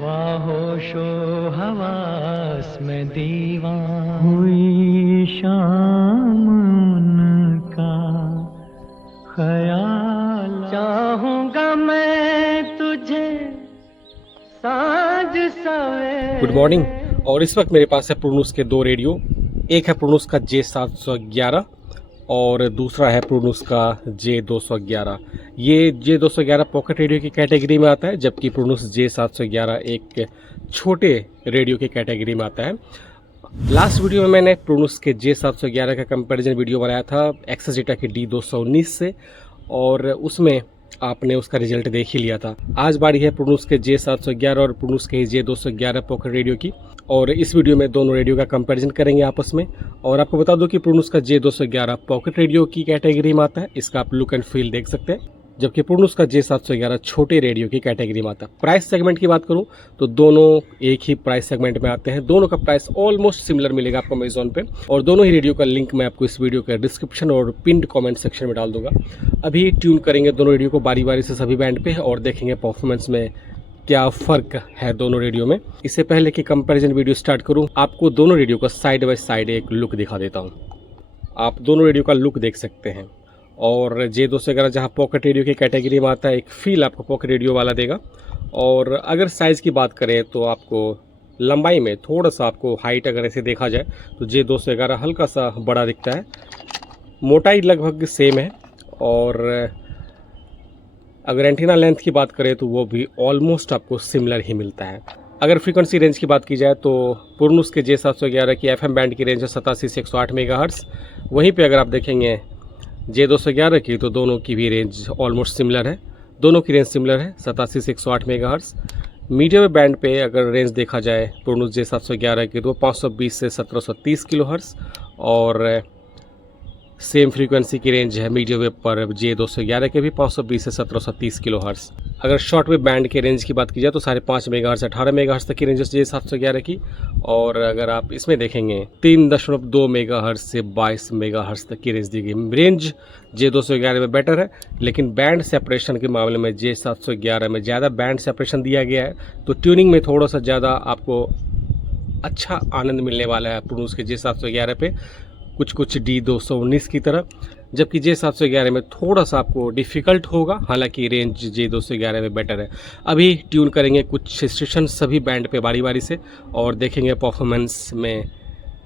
बाहोशो हवास में दीवान हुई शाम उनका ख्याल चाहूंगा मैं तुझे साँझ सवेरे। Good morning. और इस वक्त मेरे पास है प्रोनूस के दो रेडियो। एक है प्रोनूस का J711 और दूसरा है प्रोनूस का J211। ये J211 पॉकेट रेडियो की कैटेगरी में आता है, जबकि प्रोनूस J711 एक छोटे रेडियो की कैटेगरी में आता है। लास्ट वीडियो में मैंने प्रोनूस के J711 का कंपैरिजन वीडियो बनाया था एक्सेस डेटा के D219 से, और उसमें आपने उसका रिजल्ट देख ही लिया था। आज बारी है प्रोनूस के J711 और प्रोनूस के J211 पॉकेट रेडियो की, और इस वीडियो में दोनों रेडियो का कंपैरिजन करेंगे आपस में। और आपको बता दूं कि प्रोनूस का J211 पॉकेट रेडियो की कैटेगरी में आता है, इसका आप लुक एंड फील देख सकते हैं, जबकि प्रोनूस का J711 छोटे रेडियो की कैटेगरी में आता है। प्राइस सेगमेंट की बात करूं तो दोनों एक ही प्राइस सेगमेंट में आते हैं। दोनों का प्राइस ऑलमोस्ट सिमिलर मिलेगा आपको अमेजोन पे, और दोनों ही रेडियो का लिंक मैं आपको इस वीडियो के डिस्क्रिप्शन और पिंड कमेंट सेक्शन में डाल दूंगा। अभी ट्यून करेंगे दोनों रेडियो को बारी बारी से सभी बैंड पे, और देखेंगे परफॉर्मेंस में क्या फ़र्क है दोनों रेडियो में। इससे पहले कि कंपैरिजन वीडियो स्टार्ट करूं, आपको दोनों रेडियो का साइड बाय साइड एक लुक दिखा देता हूं। आप दोनों रेडियो का लुक देख सकते हैं, और J211 जहां पॉकेट रेडियो की कैटेगरी में आता है, एक फील आपको पॉकेट रेडियो वाला देगा। और अगर साइज़ की बात करें तो आपको लंबाई में थोड़ा सा, आपको हाइट अगर ऐसे देखा जाए तो J211 हल्का सा बड़ा दिखता है। मोटाई लगभग सेम है, और अगर एंटीना लेंथ की बात करें तो वो भी ऑलमोस्ट आपको सिमिलर ही मिलता है। अगर फ्रीक्वेंसी रेंज की बात की जाए तो प्रोनूस के J711 की FM बैंड की रेंज है 87 से 108 मेगाहर्ट्ज़। वहीं पे अगर आप देखेंगे J211 की तो दोनों की भी रेंज ऑलमोस्ट सिमिलर है। दोनों की रेंज सिमिलर है 87 से 108 मेगाहर्ट्ज़। मीडियम वेव बैंड पे अगर रेंज देखा जाए प्रोनूस J711 की तो 520 से 1730 किलोहर्ट्ज़, और सेम फ्रीक्वेंसी की रेंज है मीडियम वेव पर J211 के भी 520 से 1730 किलोहर्ट्ज़। अगर शॉर्ट वेव बैंड के रेंज की बात की जाए तो 5.5 मेगाहर्ट्ज़ 18 मेगाहर्ट्ज़ तक की रेंज है J711 की, और अगर आप इसमें देखेंगे 3.2 मेगाहर्ट्ज़ से 22 मेगाहर्ट्ज़ तक की रेंज दी गई। रेंज J211 में बेटर है, लेकिन बैंड सेपरेशन के मामले में J711 में ज़्यादा बैंड सेपरेशन दिया गया है, तो ट्यूनिंग में थोड़ा सा ज़्यादा आपको अच्छा आनंद मिलने वाला है प्रोनूस के J711 पे, कुछ D219 की तरह। जबकि J711 में थोड़ा सा आपको डिफ़िकल्ट होगा, हालांकि रेंज J211 में बेटर है। अभी ट्यून करेंगे कुछ स्टेशन सभी बैंड पे बारी बारी से, और देखेंगे परफॉर्मेंस में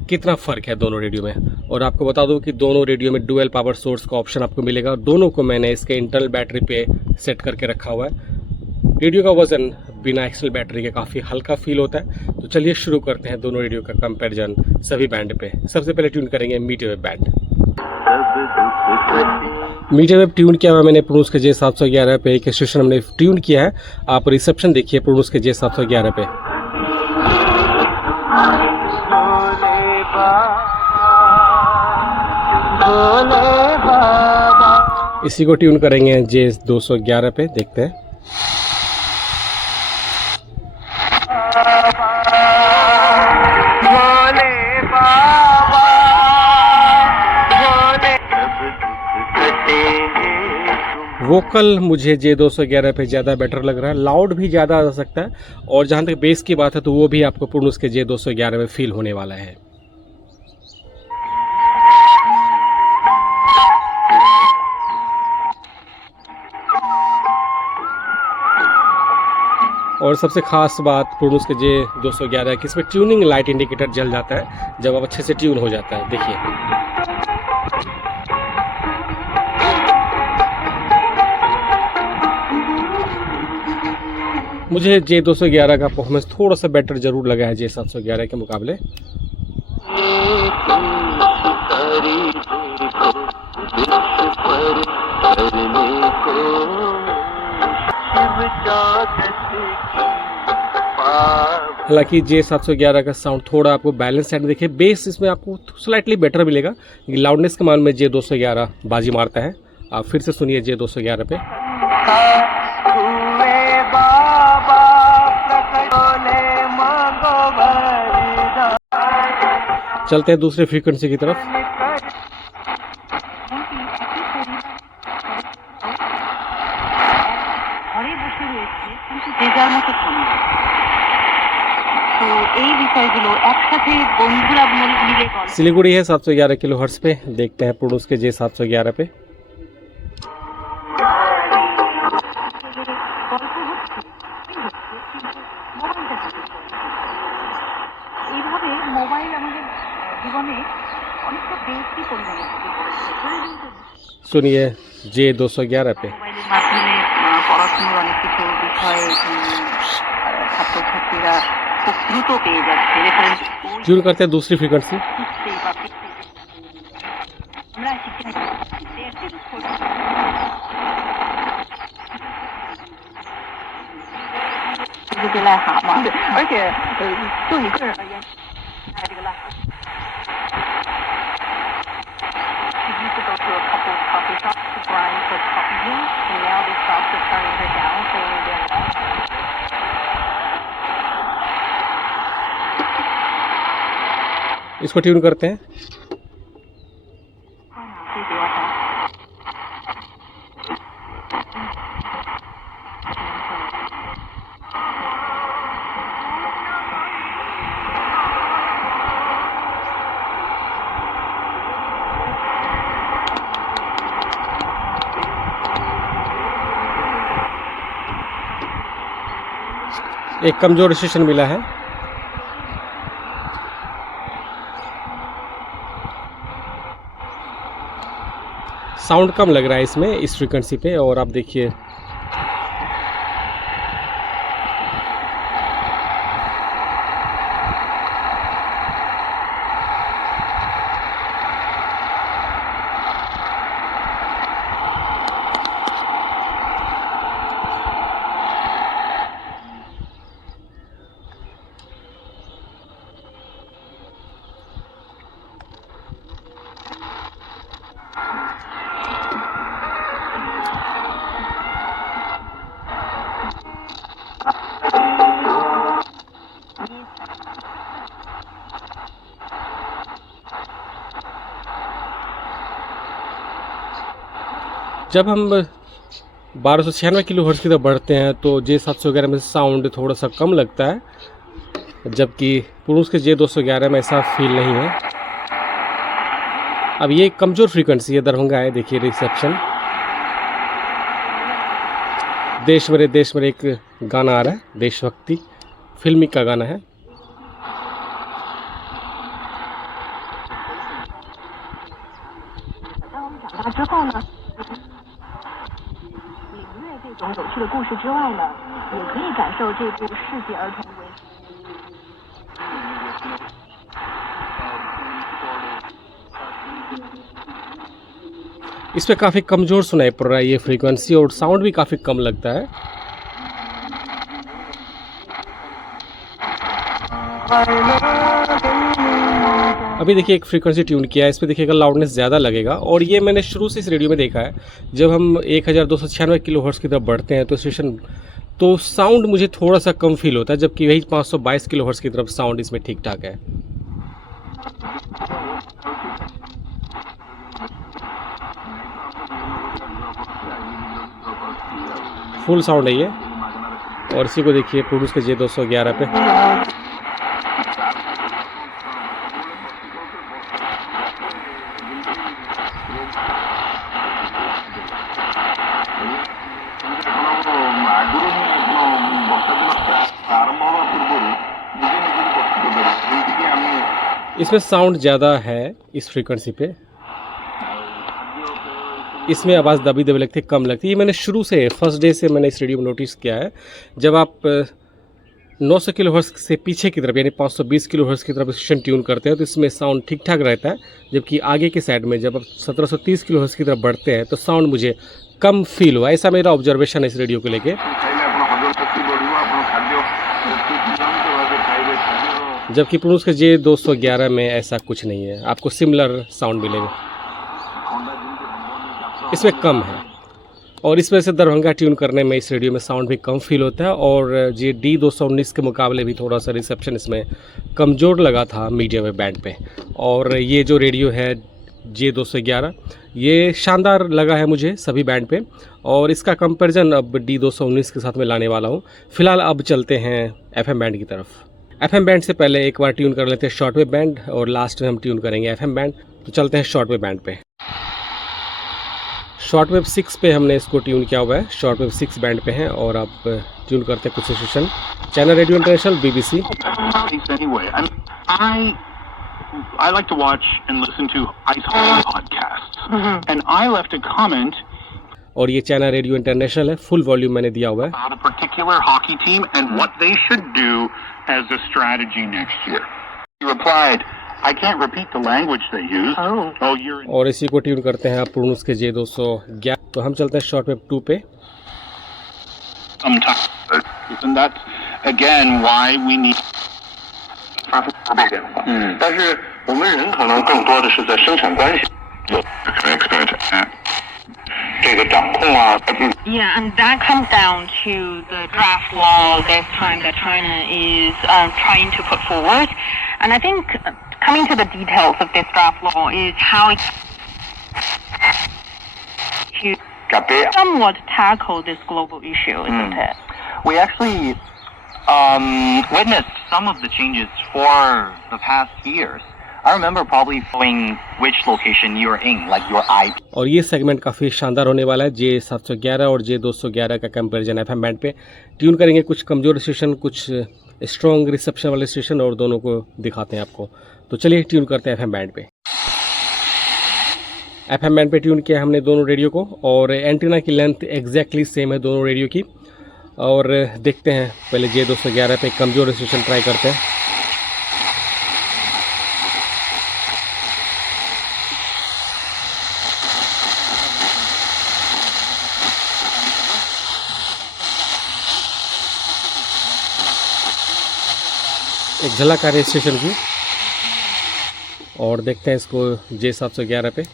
कितना फ़र्क है दोनों रेडियो में। और आपको बता दूं कि दोनों रेडियो में डुअल पावर सोर्स का ऑप्शन आपको मिलेगा। दोनों को मैंने इसके इंटरनल बैटरी पे सेट करके रखा हुआ है। रेडियो का वज़न बिना एक्सटर्नल बैटरी के काफ़ी हल्का फील होता है। तो चलिए शुरू करते हैं दोनों रेडियो का कंपैरिजन सभी बैंड पे। सबसे पहले ट्यून करेंगे medium wave band. Medium wave tune किया हुआ मैंने प्रोनूस के J711 पे। एक स्टेशन हमने ट्यून किया है, आप रिसेप्शन देखिए प्रोनूस के J711 पे। इसी को ट्यून करेंगे J211 पे, देखते हैं। वोकल मुझे J211 पे ज़्यादा बेटर लग रहा है, लाउड भी ज़्यादा आ सकता है, और जहाँ तक बेस की बात है तो वो भी आपको प्रोनूस के J211 में फील होने वाला है। और सबसे ख़ास बात प्रोनूस के J211 की, इसमें ट्यूनिंग लाइट इंडिकेटर जल जाता है जब आप अच्छे से ट्यून हो जाता है। देखिए मुझे J211 का परफॉर्मेंस थोड़ा सा बेटर ज़रूर लगा है J711 के मुकाबले। हालांकि J711 का साउंड थोड़ा आपको बैलेंस साइड में देखिए, बेस इसमें आपको स्लाइटली बेटर मिलेगा, लाउडनेस के मामले में J211 बाजी मारता है। आप फिर से सुनिए J211 पे। चलते हैं दूसरे फ्रीक्वेंसी की तरफ। ঘরে বসে রয়েছে কিন্তু যে যার মতো থামে তো এই বিষয়গুলো একসাথে বন্ধুরা মিলে গল্প सिलीगुड़ी है 711 किलो हर्ट्ज पे। देखते हैं प्रोडूस के जे 711 पे। এইভাবে মোবাইল আমাদের জীবনে অনেকটা বেশি পরিমাণে ঢুকে পড়েছে। सुनिए जे 211 पे। মোবাইলের মাধ্যমে পড়াশোনার অনেক কিছু বিষয় ছাত্রছাত্রীরা খুব দ্রুত পেয়ে যাচ্ছে। রেফারেন্স ट्यून करते हैं दूसरी फ्रीक्वेंसी। আমরা শিখতে这个癞蛤蟆，而且就你个人而言，爱这个癞蛤蟆。She used to go to a couple of coffee shops to grind for coffee beans, and now the shops are turning her down, saying they're not. इसको ट्यून करते हैं। एक कमजोर स्टेशन मिला है। साउंड कम लग रहा है इसमें, इस फ्रीक्वेंसी पे। और आप देखिए जब हम 1296 किलो हर्ट्ज की तरफ बढ़ते हैं तो जे 711 में साउंड थोड़ा सा कम लगता है, जबकि प्रोनूस के जे 211 में ऐसा फील नहीं है। अब ये कमज़ोर फ्रीक्वेंसी है, दरभंगा है। देखिए रिसेप्शन। देश मेरे एक गाना आ रहा है, देशभक्ति फिल्मी का गाना है। इस पे काफ़ी कमज़ोर सुनाई पड़ रहा है ये फ्रीक्वेंसी, और साउंड भी काफ़ी कम लगता है। अभी देखिए एक फ्रीक्वेंसी ट्यून किया है, इस पर देखिएगा लाउडनेस ज़्यादा लगेगा। और ये मैंने शुरू से इस रेडियो में देखा है, जब हम 1296 किलो हर्ट्ज की तरफ बढ़ते हैं तो साउंड मुझे थोड़ा सा कम फील होता है, जबकि वही 522 किलो हर्ट्ज की तरफ साउंड इसमें ठीक ठाक है। फुल साउंड है ये। और इसी को देखिए प्रोडूस के जे 211 पे। इसमें साउंड ज़्यादा है इस फ्रीक्वेंसी पे, इसमें आवाज़ दबी दबी लगती है, कम लगती है। ये मैंने शुरू से फर्स्ट डे से मैंने इस रेडियो में नोटिस किया है। जब आप 900 किलो हर्ट्ज से पीछे की तरफ यानी 520 किलो हर्ट्ज की तरफ स्टेशन ट्यून करते हैं तो इसमें साउंड ठीक ठाक रहता है, जबकि आगे के साइड में जब आप 1730 किलो हर्ट्ज की तरफ बढ़ते हैं तो साउंड मुझे कम फील हुआ। ऐसा मेरा ऑब्जर्वेशन है इस रेडियो को लेके। जबकि प्रोनूस के जे 211 में ऐसा कुछ नहीं है, आपको सिमिलर साउंड मिलेगा, इसमें कम है। और इस वजह से दरभंगा ट्यून करने में इस रेडियो में साउंड भी कम फील होता है। और ये D219 के मुकाबले भी थोड़ा सा रिसेप्शन इसमें कमज़ोर लगा था मीडियम वेव बैंड पे। और ये जो रेडियो है J211 ये शानदार लगा है मुझे सभी बैंड पे, और इसका कंपैरिजन अब D219 के साथ में लाने वाला हूँ। फ़िलहाल अब चलते हैं FM बैंड की तरफ। एफएम बैंड से पहले एक बार ट्यून कर लेते हैं शॉर्ट वेव बैंड और लास्ट में हम ट्यून करेंगे एफएम बैंड। तो चलते हैं शॉर्ट वेव बैंड पे। शॉर्ट वेव 6 पे हमने इसको ट्यून किया हुआ है, शॉर्ट वेव 6 बैंड पे हैं और अब ट्यून करते हैं कुछ station. Channel radio international BBC। Anyway, I like to watch and listen to ice hockey podcasts, and I left a comment और ये चैनल रेडियो इंटरनेशनल है, फुल वॉल्यूम मैंने दिया हुआ है। about a particular hockey team and what they should do as a strategy next year. He replied, I can't repeat the language they use. Oh, you're. और इसी को tune करते हैं आप प्रोनूस के J211। तो हम चलते हैं शॉर्ट वेव 2 पे। Sometimes, and that's again why we need. 但是我们人可能更多的是在生产关系有这个掌控啊。Yeah, and that comes down to the draft law this time that China is trying to put forward. And I think coming to the details of this draft law is how it to somewhat tackle this global issue, isn't it? We actually witnessed some of the changes for the past years. I remember probably following which location you're in, like your IP. और ये segment काफ़ी शानदार होने वाला है। J711 और J211 का comparison FM band पे ट्यून करेंगे। कुछ कमज़ोर स्टेशन, कुछ स्ट्रॉन्ग रिसेप्शन वाले स्टेशन और दोनों को दिखाते हैं आपको। तो चलिए ट्यून करते हैं एफएम बैंड पे। एफएम बैंड पे ट्यून किया हमने दोनों रेडियो को और एंटीना की लेंथ एग्जैक्टली सेम है दोनों रेडियो की। और देखते हैं पहले J211 पे कमज़ोर स्टेशन ट्राई करते हैं। एक झलक आ रही है स्टेशन की और देखते हैं इसको J711 पे।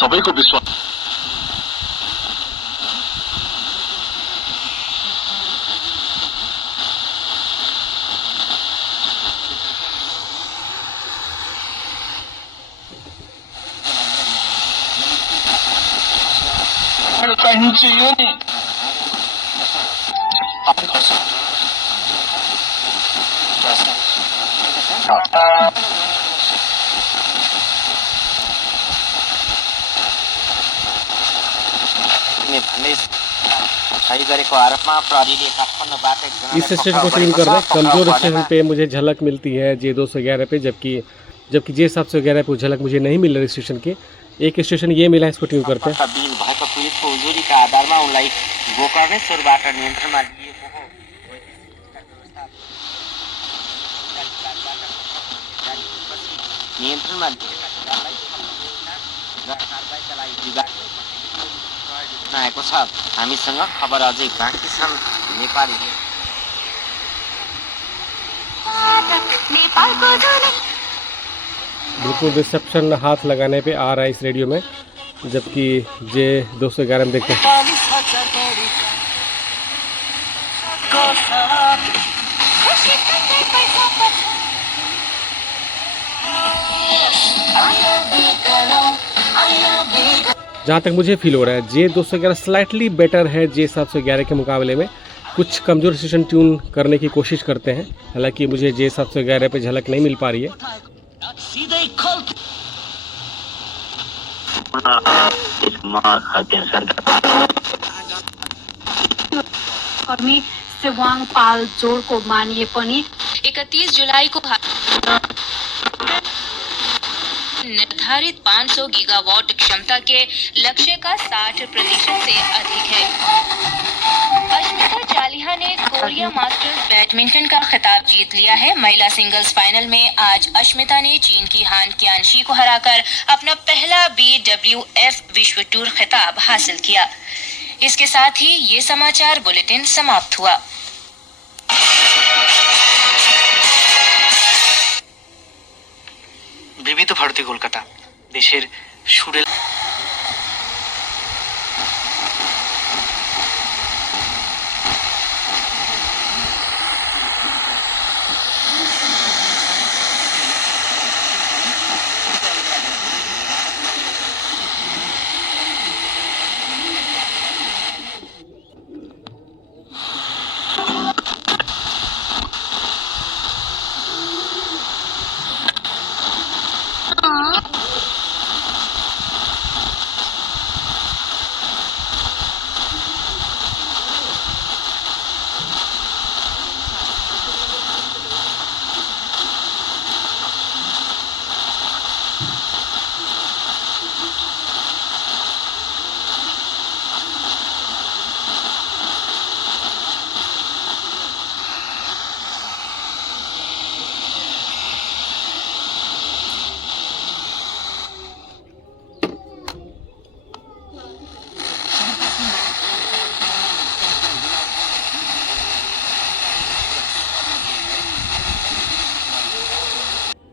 सबैको विश्वास इस स्टेशन को ट्यून कर रहे हैं। कमज़ोर स्टेशन पे मुझे झलक मिलती है J211 पे, जबकि J711 पे झलक मुझे नहीं मिल रही स्टेशन की। एक स्टेशन ये मिला है, इसको ट्यून करते हैं। आएको छ। हामीसँग खबर अझै बाँकी छन्। नेपाली बिल्कुल रिसेप्शन हाथ लगाने पे आ रहा है इस रेडियो में, जबकि J211 में देखते हैं। जहाँ तक मुझे फील हो रहा है J211 स्लाइटली बेटर है J711 के मुकाबले में। कुछ कमज़ोर स्टेशन ट्यून करने की कोशिश करते हैं, हालांकि मुझे J711 पे झलक नहीं मिल पा रही है। कर्मी सेवाङ पाल जोडको मानिए पनि 31 जुलाई को निर्धारित 500 गीगावाट क्षमता के लक्ष्य का 60% से अधिक है। अश्मिता चालिहा ने कोरिया मास्टर्स बैडमिंटन का खिताब जीत लिया है। महिला सिंगल्स फाइनल में आज अश्मिता ने चीन की हान क्यानशी को हराकर अपना पहला BWF विश्व टूर खिताब हासिल किया। इसके साथ ही ये समाचार बुलेटिन समाप्त हुआ। ভারতী কলকাতা দেশের সুরে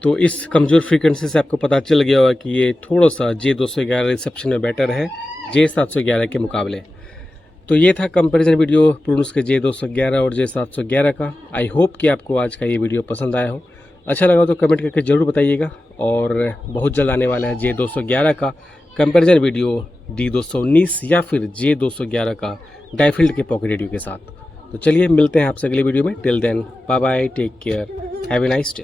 तो इस कमज़ोर फ्रीक्वेंसी से आपको पता चल गया होगा कि ये थोड़ा सा J211 रिसेप्शन में बेटर है J711 के मुकाबले। तो ये था कंपैरिजन वीडियो प्रूनस के J211 और J711 का। आई होप कि आपको आज का ये वीडियो पसंद आया हो। अच्छा लगा तो कमेंट करके ज़रूर बताइएगा। और बहुत जल्द आने वाला है J211 का कंपैरिजन वीडियो D219 या फिर J211 का डायफील्ड के पॉकेट रेडियो के साथ। तो चलिए मिलते हैं आपसे अगले वीडियो में। Till then bye bye, take care, have a nice day.